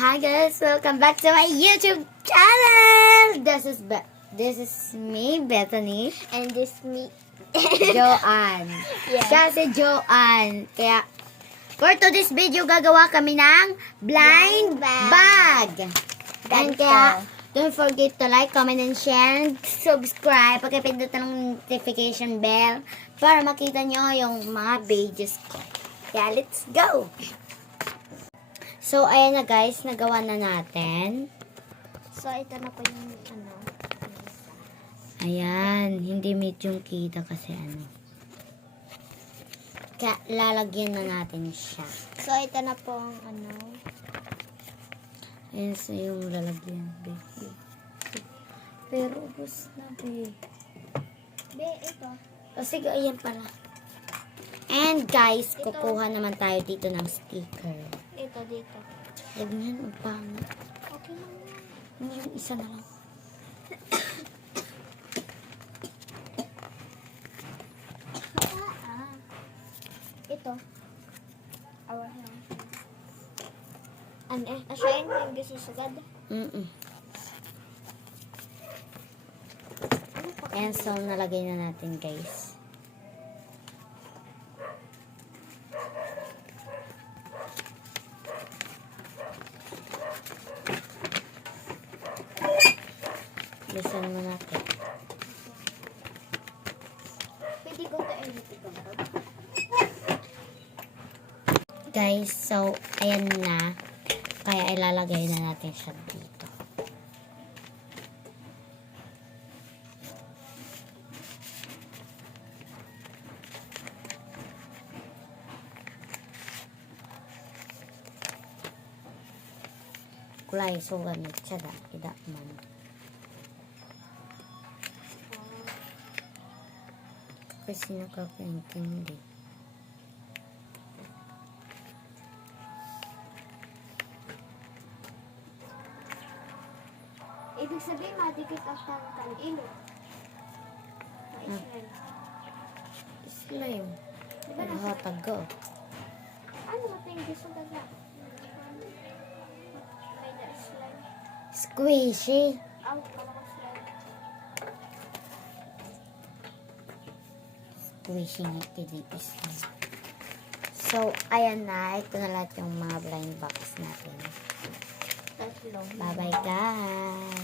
Hi guys, welcome back to my YouTube channel. This is me, Bethany, And this me. Joanne. Yeah. Siya si Joanne. Kaya for today's video, gagawa kami ng blind bag. And kaya don't forget to like, comment, and share, and subscribe. Pagkapindot ng notification bell para makita nyo yung mga pages ko. Kaya let's go! So, ayan na guys, nagawa na natin. So, ito na po yung Ayan, hindi medyo kita kasi Kaya lalagyan na natin siya. So, ito na po ang Ayan sa yung lalagyan, baby. Pero ubos na, babe. ito. O sige, ayan pala. And guys, kukuha naman tayo dito ng sticker. Ito dito. Huwag niyan, ang pangit. Okay lang yan. Yung isa na lang. Ito. Our house. Asyain mo yung gisusugad. Ayan, so nalagay na natin guys. Bilisan mo natin. Pwede ko ito edit ito. Guys, so ayan na. Kaya ilalagay na natin siya dito. Kulay so gamit siya da. Ida man. Kasi nakakaintindi. Ibig sabihin, madikit ang kandilo. Slime. Diba na? Nakatago. Ano ba ito yung gisugad na? May na slime. Squishy. Kala ko slime. Squishy nga is. So, ayan na. Ito na lahat yung mga blind box natin. Tatlo. Bye-bye guys.